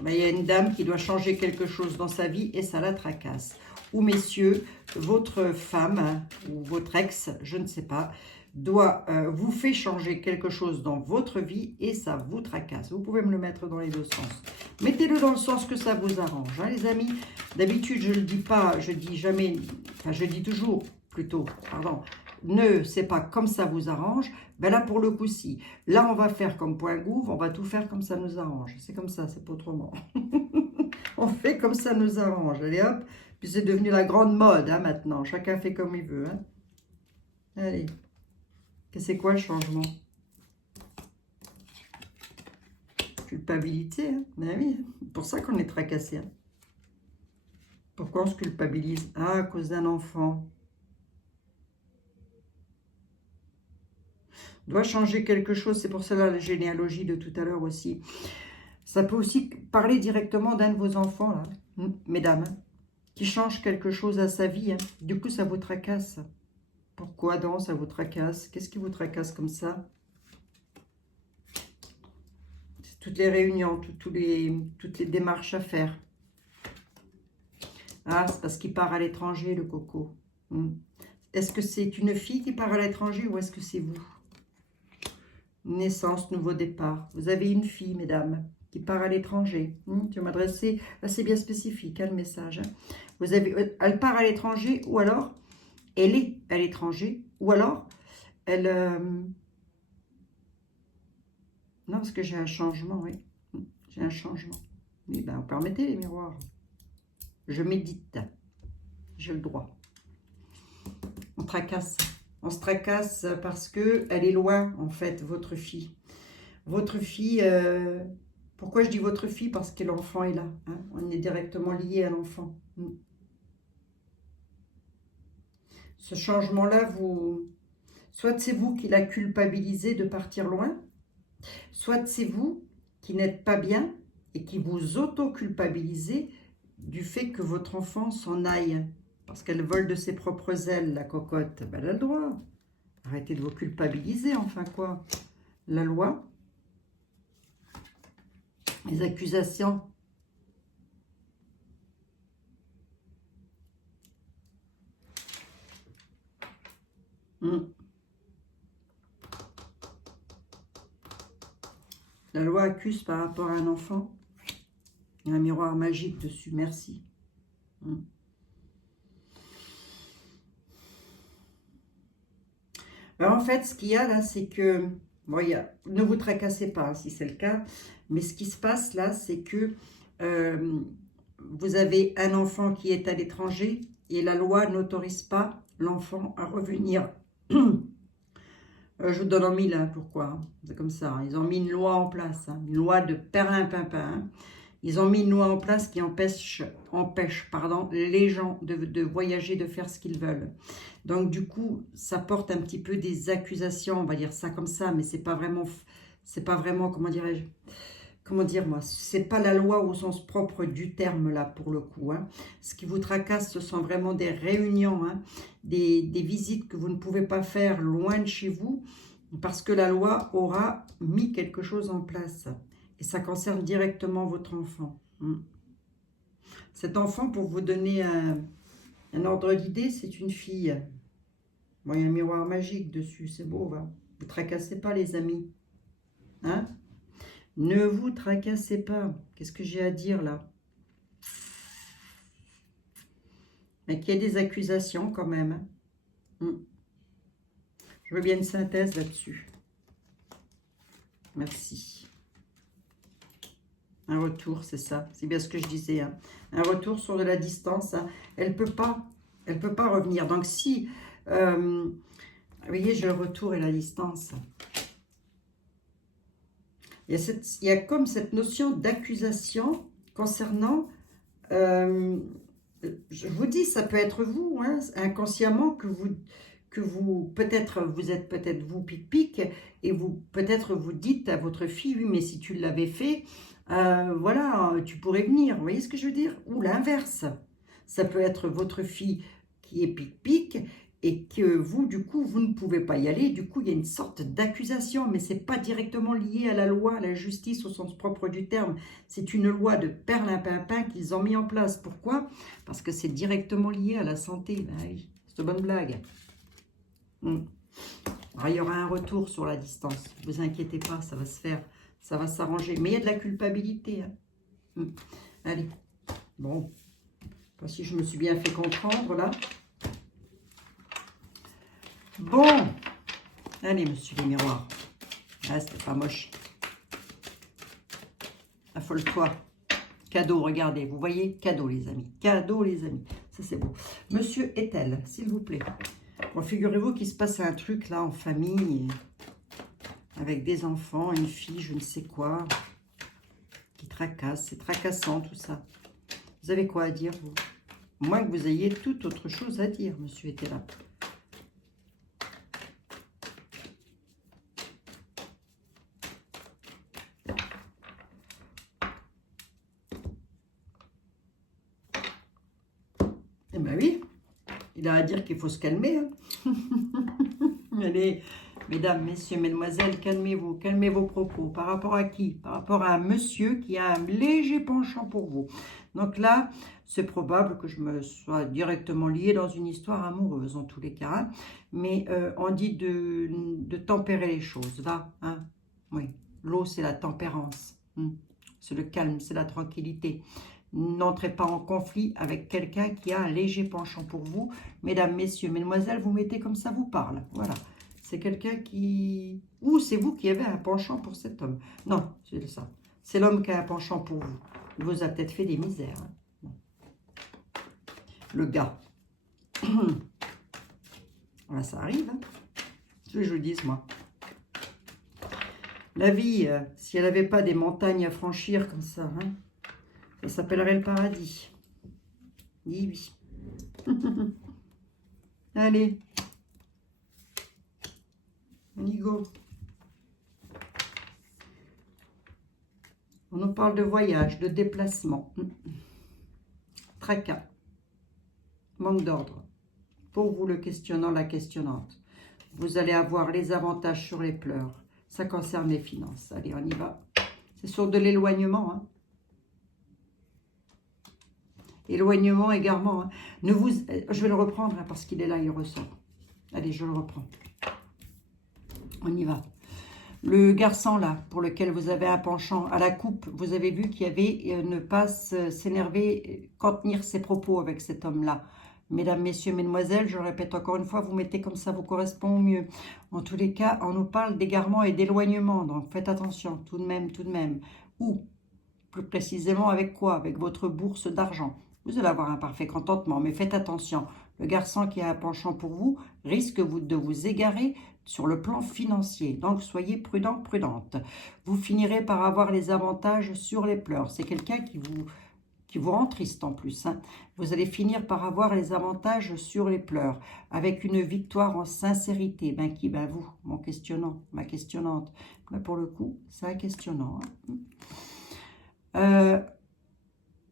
Ben, il y a une dame qui doit changer quelque chose dans sa vie et ça la tracasse. Ou messieurs, votre femme hein, ou votre ex, je ne sais pas, vous fait changer quelque chose dans votre vie et ça vous tracasse. Vous pouvez me le mettre dans les deux sens. Mettez-le dans le sens que ça vous arrange, hein, les amis. D'habitude, je ne le dis pas, je dis jamais, enfin je dis toujours plutôt, pardon, ne, c'est pas comme ça vous arrange. Ben là, pour le coup, si. Là, on va faire comme point gouv, on va tout faire comme ça nous arrange. C'est comme ça, c'est pas autrement. On fait comme ça nous arrange. Allez hop. Puis c'est devenu la grande mode hein, maintenant. Chacun fait comme il veut. Hein. Allez. C'est quoi le changement? Culpabilité. Hein. Ben oui, pour ça qu'on est tracassé. Hein. Pourquoi on se culpabilise? Ah, à cause d'un enfant. Doit changer quelque chose. C'est pour cela la généalogie de tout à l'heure aussi. Ça peut aussi parler directement d'un de vos enfants, là, mesdames, hein, qui change quelque chose à sa vie. Hein. Du coup, ça vous tracasse. Pourquoi donc ça vous tracasse? Qu'est-ce qui vous tracasse comme ça? Toutes les réunions, toutes les démarches à faire. Ah, c'est parce qu'il part à l'étranger, le coco. Est-ce que c'est une fille qui part à l'étranger ou est-ce que c'est vous? Naissance, nouveau départ. Vous avez une fille, mesdames, qui part à l'étranger. Tu vas m'adresser, là c'est bien spécifique, hein, le message. Hein. Vous avez, elle part à l'étranger ou alors elle est à l'étranger ou alors elle... Non, parce que j'ai un changement, oui. J'ai un changement. Mais ben, permettez les miroirs. Je médite. J'ai le droit. On tracasse. On se tracasse parce que elle est loin, en fait, votre fille. Votre fille, pourquoi je dis votre fille? Parce que l'enfant est là. Hein? On est directement lié à l'enfant. Ce changement-là, soit c'est vous qui la culpabilisez de partir loin, soit c'est vous qui n'êtes pas bien et qui vous auto-culpabilisez du fait que votre enfant s'en aille. Parce qu'elle vole de ses propres ailes, la cocotte. Ben, elle a le droit. Arrêtez de vous culpabiliser, enfin quoi. La loi, les accusations. La loi accuse par rapport à un enfant. Il y a un miroir magique dessus, merci. Alors, en fait, ce qu'il y a là, c'est que, bon, ne vous tracassez pas hein, si c'est le cas, mais ce qui se passe là, c'est que vous avez un enfant qui est à l'étranger et la loi n'autorise pas l'enfant à revenir. Je vous donne en mille, hein, pourquoi hein, c'est comme ça, hein. Ils ont mis une loi en place, hein, une loi de perlimpinpin. Hein. Ils ont mis une loi en place qui empêche les gens de voyager, de faire ce qu'ils veulent. Donc, du coup, ça porte un petit peu des accusations, on va dire ça comme ça, mais c'est pas vraiment, comment dirais-je, comment dire moi, c'est pas la loi au sens propre du terme là, pour le coup. Hein. Ce qui vous tracasse, ce sont vraiment des réunions, hein, des visites que vous ne pouvez pas faire loin de chez vous, parce que la loi aura mis quelque chose en place. Et ça concerne directement votre enfant. Cet enfant, pour vous donner un ordre d'idée, c'est une fille. Bon, il y a un miroir magique dessus, c'est beau, va. Vous tracassez pas, les amis. Hein? Ne vous tracassez pas. Qu'est-ce que j'ai à dire, là? Mais qu'il y ait des accusations, quand même. Je veux bien une synthèse là-dessus. Merci. Un retour, c'est ça. C'est bien ce que je disais. Hein. Un retour sur de la distance. Hein. Elle peut pas revenir. Donc, si... vous voyez, j'ai le retour et la distance. Il y a comme cette notion d'accusation concernant... je vous dis, ça peut être vous, hein, inconsciemment, peut-être, vous êtes peut-être vous pic-pic, et peut-être vous dites à votre fille, oui, mais si tu l'avais fait, voilà, tu pourrais venir. Vous voyez ce que je veux dire? Ou l'inverse. Ça peut être votre fille qui est pic-pic, et que vous, du coup, vous ne pouvez pas y aller. Du coup, il y a une sorte d'accusation, mais ce n'est pas directement lié à la loi, à la justice au sens propre du terme. C'est une loi de perlimpinpin qu'ils ont mis en place. Pourquoi? Parce que c'est directement lié à la santé. Ben oui, c'est une bonne blague. Alors, il y aura un retour sur la distance. Ne vous inquiétez pas, ça va se faire. Ça va s'arranger. Mais il y a de la culpabilité. Hein. Allez. Bon. Pas si je me suis bien fait comprendre, là. Bon, allez, monsieur les miroirs. Ah, c'était pas moche. Affole-toi. Cadeau, regardez, vous voyez? Cadeau, les amis. Cadeau, les amis. Ça, c'est beau. Monsieur Ethel, s'il vous plaît. Bon, figurez-vous qu'il se passe un truc, là, en famille, avec des enfants, une fille, je ne sais quoi, qui tracasse. C'est tracassant, tout ça. Vous avez quoi à dire, vous? Au moins que vous ayez toute autre chose à dire, monsieur Ethel. Eh bien oui, il a à dire qu'il faut se calmer. Hein. Allez, mesdames, messieurs, mesdemoiselles, calmez-vous, calmez vos propos. Par rapport à qui? Par rapport à un monsieur qui a un léger penchant pour vous. Donc là, c'est probable que je me sois directement liée dans une histoire amoureuse, en tous les cas. Hein. Mais on dit de tempérer les choses, là. Hein. Oui, l'eau, c'est la tempérance. C'est le calme, c'est la tranquillité. N'entrez pas en conflit avec quelqu'un qui a un léger penchant pour vous. Mesdames, messieurs, mesdemoiselles, vous mettez comme ça vous parle. Voilà. C'est quelqu'un qui... Ou c'est vous qui avez un penchant pour cet homme. Non, c'est ça. C'est l'homme qui a un penchant pour vous. Il vous a peut-être fait des misères. Hein. Le gars. Voilà, ça arrive. Hein. Ce que je vous dis, moi. La vie, si elle n'avait pas des montagnes à franchir comme ça, hein, ça s'appellerait le paradis. Oui, oui. Allez. On y go. On nous parle de voyage, de déplacement. Tracas. Manque d'ordre. Pour vous, le questionnant, la questionnante. Vous allez avoir les avantages sur les pleurs. Ça concerne les finances. Allez, on y va. C'est sur de l'éloignement, hein. Éloignement, égarement. Hein. Je vais le reprendre hein, parce qu'il est là, il ressort. Allez, je le reprends. On y va. Le garçon là, pour lequel vous avez un penchant à la coupe, vous avez vu qu'il y avait ne pas s'énerver, contenir ses propos avec cet homme-là. Mesdames, messieurs, mesdemoiselles, je le répète encore une fois, vous mettez comme ça vous correspond au mieux. En tous les cas, on nous parle d'égarement et d'éloignement, donc faites attention, tout de même, tout de même. Ou, plus précisément, avec quoi? Avec votre bourse d'argent. Vous allez avoir un parfait contentement, mais faites attention. Le garçon qui a un penchant pour vous risque de vous égarer sur le plan financier. Donc, soyez prudent, prudente. Vous finirez par avoir les avantages sur les pleurs. C'est quelqu'un qui vous rend triste en plus. Hein. Vous allez finir par avoir les avantages sur les pleurs, avec une victoire en sincérité. Ben qui? Ben vous, mon questionnant, ma questionnante. Ben pour le coup, c'est un questionnant. Hein.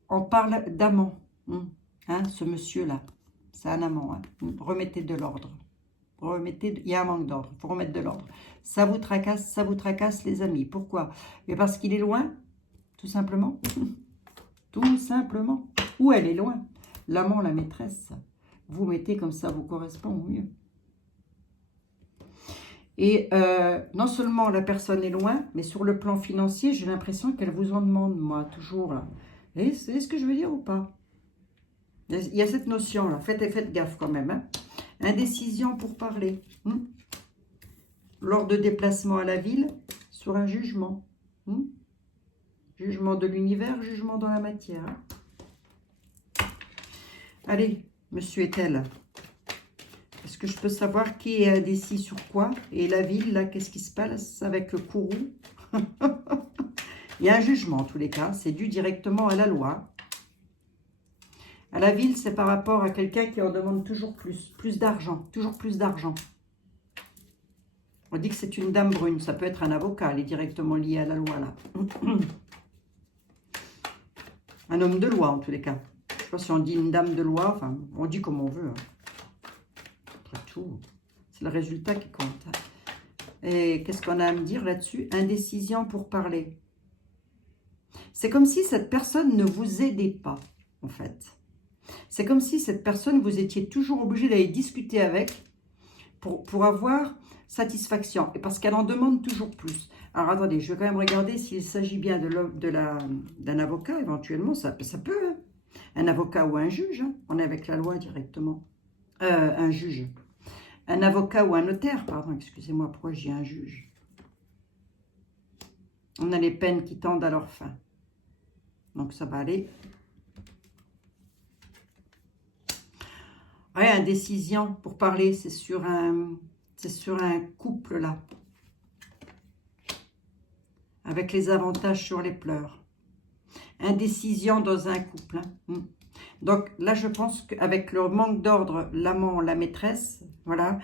On parle d'amant. Hein, ce monsieur-là, c'est un amant. Hein. Remettez de l'ordre. Il y a un manque d'ordre, il faut remettre de l'ordre. Ça vous tracasse les amis. Pourquoi? Mais parce qu'il est loin, tout simplement. Tout simplement. Ou elle est loin. L'amant, la maîtresse. Vous mettez comme ça vous correspond au mieux. Et non seulement la personne est loin, mais sur le plan financier, j'ai l'impression qu'elle vous en demande, moi, toujours. Là. Et c'est ce que je veux dire ou pas? Il y a cette notion-là. Faites gaffe quand même. Hein. Indécision pour parler. Lors de déplacement à la ville, sur un jugement. Jugement de l'univers, jugement dans la matière. Allez, monsieur est-elle? Est-ce que je peux savoir qui est indécis sur quoi? Et la ville, là, qu'est-ce qui se passe avec le courroux? Il y a un jugement, en tous les cas. C'est dû directement à la loi. À la ville, c'est par rapport à quelqu'un qui en demande toujours plus. Plus d'argent, toujours plus d'argent. On dit que c'est une dame brune. Ça peut être un avocat. Elle est directement liée à la loi, là. Un homme de loi, en tous les cas. Je ne sais pas si on dit une dame de loi. Enfin, on dit comme on veut. Hein. Après tout, c'est le résultat qui compte. Et qu'est-ce qu'on a à me dire là-dessus? Indécision pour parler. C'est comme si cette personne ne vous aidait pas, en fait. C'est comme si cette personne, vous étiez toujours obligé d'aller discuter avec pour avoir satisfaction. Et parce qu'elle en demande toujours plus. Alors, attendez, je vais quand même regarder s'il s'agit bien d'un avocat, éventuellement. Ça peut, hein. Un avocat ou un juge. Hein. On est avec la loi directement. Un juge. Un avocat ou un notaire, pardon, excusez-moi, pourquoi j'ai un juge? On a les peines qui tendent à leur fin. Donc, ça va aller. Ouais, indécision pour parler, c'est sur un couple, là. Avec les avantages sur les pleurs. Indécision dans un couple. Hein. Donc, là, je pense qu'avec le manque d'ordre, l'amant, la maîtresse, voilà,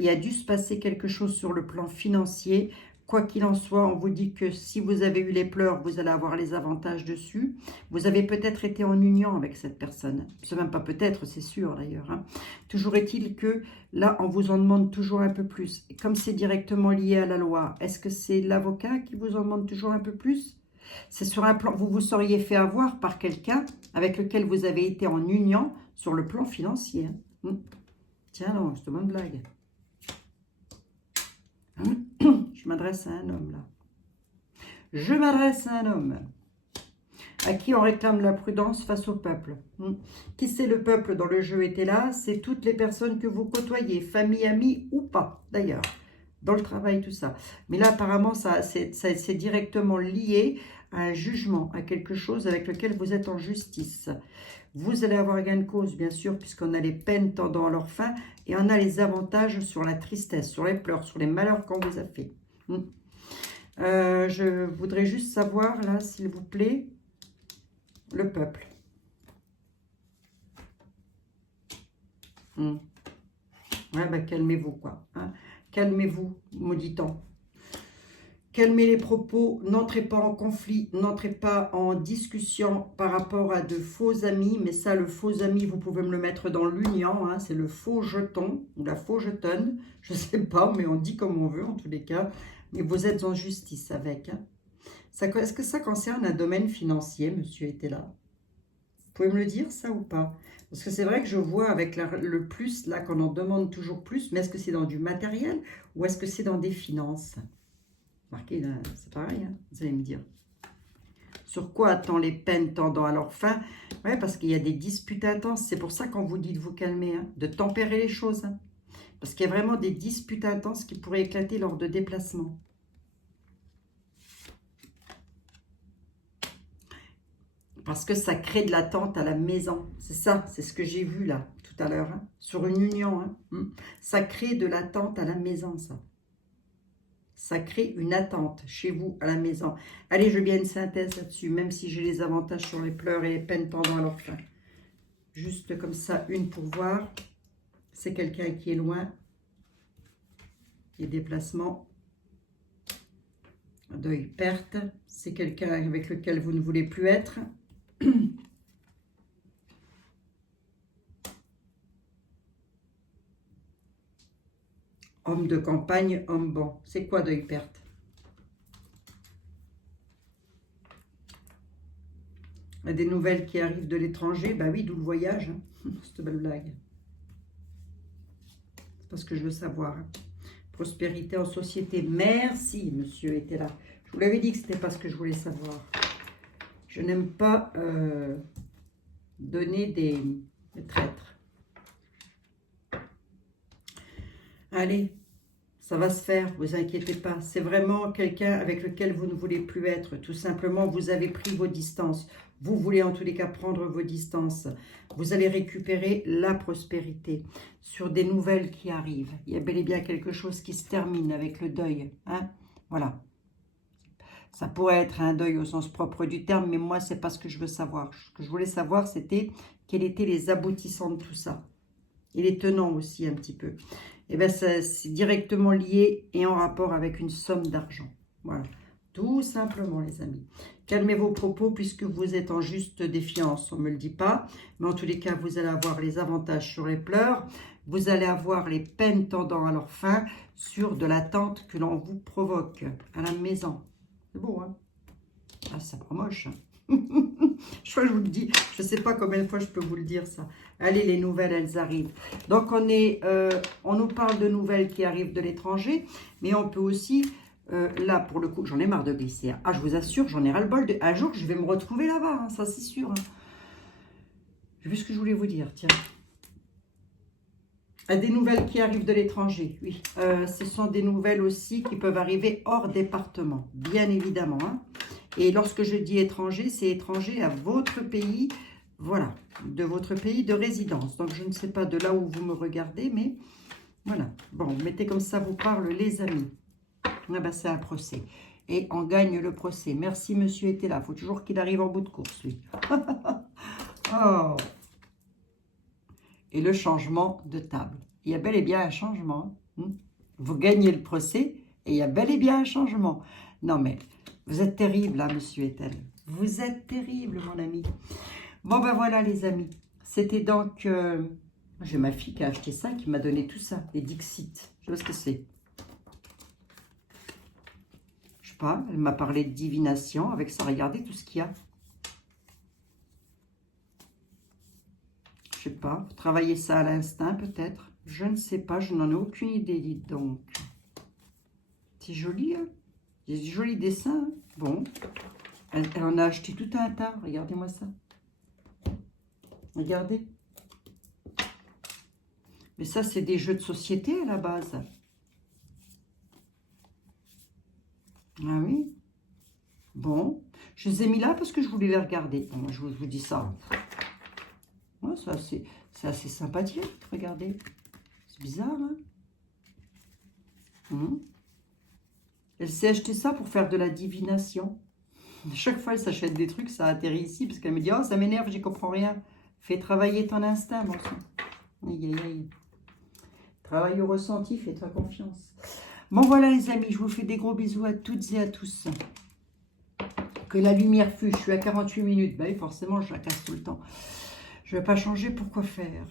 il a dû se passer quelque chose sur le plan financier. Quoi qu'il en soit, on vous dit que si vous avez eu les pleurs, vous allez avoir les avantages dessus. Vous avez peut-être été en union avec cette personne. C'est même pas peut-être, c'est sûr d'ailleurs. Hein. Toujours est-il que là, on vous en demande toujours un peu plus. Et comme c'est directement lié à la loi, est-ce que c'est l'avocat qui vous en demande toujours un peu plus? C'est sur un plan, vous vous seriez fait avoir par quelqu'un avec lequel vous avez été en union sur le plan financier. Hein. Tiens, non, je te demande blague. Je m'adresse à un homme, là. Je m'adresse à un homme à qui on réclame la prudence face au peuple. Qui c'est le peuple dans le jeu était là? C'est toutes les personnes que vous côtoyez, famille, amis ou pas, d'ailleurs. Dans le travail, tout ça. Mais là, apparemment, c'est directement lié à un jugement, à quelque chose avec lequel vous êtes en justice. Vous allez avoir gain de cause, bien sûr, puisqu'on a les peines tendant à leur fin et on a les avantages sur la tristesse, sur les pleurs, sur les malheurs qu'on vous a fait. Je voudrais juste savoir, là, s'il vous plaît, le peuple. Ouais, bah, calmez-vous, quoi. Hein. Calmez-vous, maudit-on. Calmez les propos, n'entrez pas en conflit, n'entrez pas en discussion par rapport à de faux amis. Mais ça, le faux ami, vous pouvez me le mettre dans l'union. Hein, c'est le faux jeton ou la faux jetonne. Je ne sais pas, mais on dit comme on veut en tous les cas. Mais vous êtes en justice avec. Hein. Est-ce que ça concerne un domaine financier, monsieur était là? Vous pouvez me le dire, ça ou pas? Parce que c'est vrai que je vois avec le plus, là, qu'on en demande toujours plus. Mais est-ce que c'est dans du matériel ou est-ce que c'est dans des finances? Marqué, c'est pareil, hein, vous allez me dire. Sur quoi attend les peines tendant à leur fin? Oui, parce qu'il y a des disputes intenses. C'est pour ça qu'on vous dit de vous calmer, hein, de tempérer les choses. Hein, parce qu'il y a vraiment des disputes intenses qui pourraient éclater lors de déplacements. Parce que ça crée de l'attente à la maison. C'est ça, c'est ce que j'ai vu là, tout à l'heure, hein, sur une union. Hein. Ça crée de l'attente à la maison, ça. Ça crée une attente chez vous, à la maison. Allez, je veux bien une synthèse là-dessus, même si j'ai les avantages sur les pleurs et les peines tendant à leur fin. Juste comme ça, une pour voir. C'est quelqu'un qui est loin. Les déplacements. Deuil, perte. C'est quelqu'un avec lequel vous ne voulez plus être. Homme de campagne, homme bon. C'est quoi deuil, perte? Des nouvelles qui arrivent de l'étranger. Bah oui, d'où le voyage. Hein. Cette belle blague. C'est pas ce que je veux savoir. Hein. Prospérité en société. Merci, monsieur était là. Je vous l'avais dit que c'était pas ce que je voulais savoir. Je n'aime pas donner des traîtres. Allez, ça va se faire, vous inquiétez pas. C'est vraiment quelqu'un avec lequel vous ne voulez plus être. Tout simplement, vous avez pris vos distances. Vous voulez en tous les cas prendre vos distances. Vous allez récupérer la prospérité sur des nouvelles qui arrivent. Il y a bel et bien quelque chose qui se termine avec le deuil. Hein? Voilà. Ça pourrait être un deuil au sens propre du terme, mais moi, c'est pas ce que je veux savoir. Ce que je voulais savoir, c'était quels étaient les aboutissants de tout ça. Et les tenants aussi un petit peu. Et bien, c'est directement lié et en rapport avec une somme d'argent. Voilà. Tout simplement, les amis. Calmez vos propos puisque vous êtes en juste défiance. On ne me le dit pas. Mais en tous les cas, vous allez avoir les avantages sur les pleurs. Vous allez avoir les peines tendant à leur fin sur de l'attente que l'on vous provoque à la maison. C'est beau, hein? Ah, ça prend moche. Je crois que je vous le dis. Je ne sais pas combien de fois je peux vous le dire, ça. Allez, les nouvelles, elles arrivent. Donc, on nous parle de nouvelles qui arrivent de l'étranger. Mais on peut aussi... là, pour le coup, j'en ai marre de glisser. Ah, je vous assure, j'en ai ras-le-bol. Un jour, je vais me retrouver là-bas, hein, ça c'est sûr. Hein. J'ai vu ce que je voulais vous dire, tiens. Des nouvelles qui arrivent de l'étranger, oui. Ce sont des nouvelles aussi qui peuvent arriver hors département, bien évidemment. Hein. Et lorsque je dis étranger, c'est étranger à votre pays, voilà, de votre pays de résidence. Donc, je ne sais pas de là où vous me regardez, mais voilà. Bon, mettez comme ça vous parle, les amis. Ah ben, c'est un procès. Et on gagne le procès. Merci, monsieur était là. Il faut toujours qu'il arrive en bout de course, lui. Oh. Et le changement de table. Il y a bel et bien un changement. Hein. Vous gagnez le procès et il y a bel et bien un changement. Non, mais vous êtes terrible, là, monsieur Etel. Vous êtes terrible, mon ami. Bon, ben voilà, les amis. C'était donc... j'ai ma fille qui a acheté ça, qui m'a donné tout ça. Les Dixit. Je sais pas ce que c'est. Pas, elle m'a parlé de divination avec ça, regardez tout ce qu'il y a. Je sais pas, travailler ça à l'instinct peut-être, je ne sais pas, je n'en ai aucune idée, dites donc. C'est joli, hein, des jolis dessins, hein. Bon, elle en a acheté tout un tas, regardez-moi ça. Regardez. Mais ça, c'est des jeux de société à la base. Ah oui. Bon. Je les ai mis là parce que je voulais les regarder. Bon, je vous dis ça. Ouais, c'est assez sympathique. Regardez. C'est bizarre, hein? Elle s'est acheté ça pour faire de la divination. Chaque fois, elle s'achète des trucs, ça atterrit ici. Parce qu'elle me dit, oh, ça m'énerve, j'y comprends rien. Fais travailler ton instinct, bon sang. Aïe, aïe, aïe. Travaille au ressenti, fais-toi confiance. Bon, voilà les amis, je vous fais des gros bisous à toutes et à tous. Que la lumière fût, je suis à 48 minutes. Ben oui, forcément, je la casse tout le temps. Je ne vais pas changer, pourquoi faire?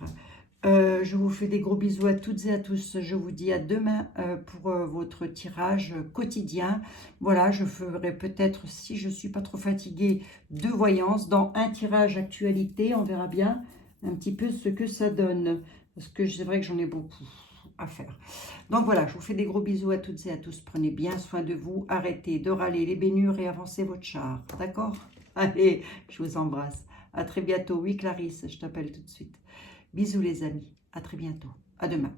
Je vous fais des gros bisous à toutes et à tous. Je vous dis à demain pour votre tirage quotidien. Voilà, je ferai peut-être, si je ne suis pas trop fatiguée, 2 voyances dans un tirage actualité. On verra bien un petit peu ce que ça donne. Parce que c'est vrai que j'en ai beaucoup à faire. Donc voilà, je vous fais des gros bisous à toutes et à tous. Prenez bien soin de vous. Arrêtez de râler les bénures et avancez votre char. D'accord? Allez, je vous embrasse. À très bientôt. Oui, Clarisse, je t'appelle tout de suite. Bisous les amis. À très bientôt. À demain.